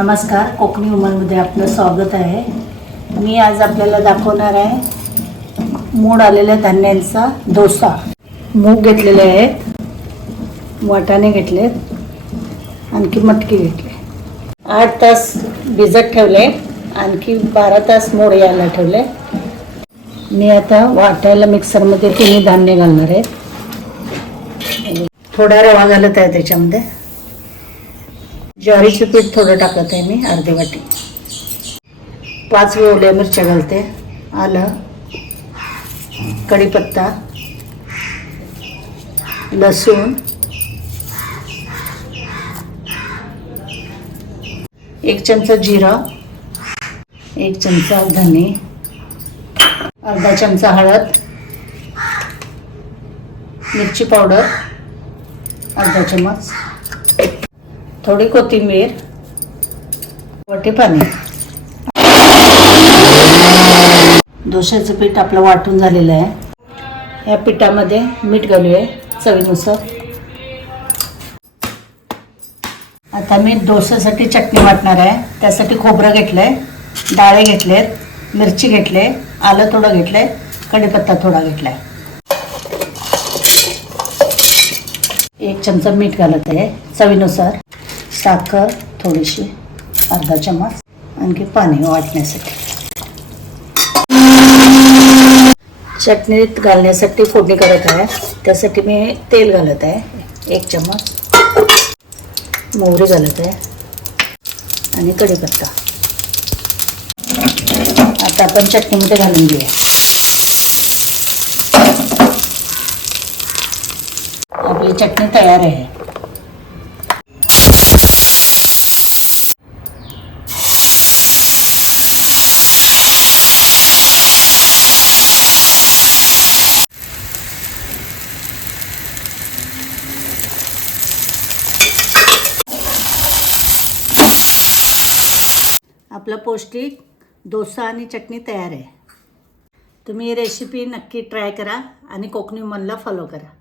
नमस्कार कोकणी उमरमध्ये आपलं स्वागत आहे. मी आज आपल्याला दाखवणार आहे मूड आलेल्या धान्यांचा डोसा. मूग घेतलेले आहेत वाटाणे घेतलेत आणखी मटकी घेतले. आठ तास भिजत ठेवले आणखी बारा तास मोड यायला ठेवले. मी आता वाटायला मिक्सरमध्ये तिन्ही धान्य घालणार आहे. थोडा रवा घालत आहे त्याच्यामध्ये. ज्वारीचं पीठ थोडं टाकत आहे मी अर्धी वाटी. पाच ओल्या मिरच्या घालते. आलं. कढीपत्ता. लसूण. एक चमचा जिरा. एक चमचा धने. अर्धा चमचा हळद. मिरची पावडर. अर्धा चमच थोडी कोथिंबीर वाटी पाणी. डोश्याचं पीठ आपलं वाटून झालेलं आहे. या पिठामध्ये मीठ घालूया चवीनुसार. आता मी डोश्यासाठी चटणी वाटणार आहे. त्यासाठी खोबरं घेतलं आहे डाळे घेतलेत मिरची घेतले आलं थोडं घेतलं आहे कढीपत्ता थोडा घेतला आहे एक चमचा मीठ घालत आहे चवीनुसार. साखर थोडीशी अर्धा चमच आणखी पाणी वाटण्यासाठी. चटणीत घालण्यासाठी फोडणी करत आहे. त्यासाठी मी तेल घालत आहे. एक चमच मोहरी घालत आहे. आणि कढीपत्ता. आता आपण चटणीमध्ये घालून घेऊया. आपली चटणी तयार आहे. आपला पौष्टिक डोसा आणि चटणी तयार आहे. तुम्ही ही रेसिपी नक्की ट्राय करा आणि कोकणी मनला फॉलो करा.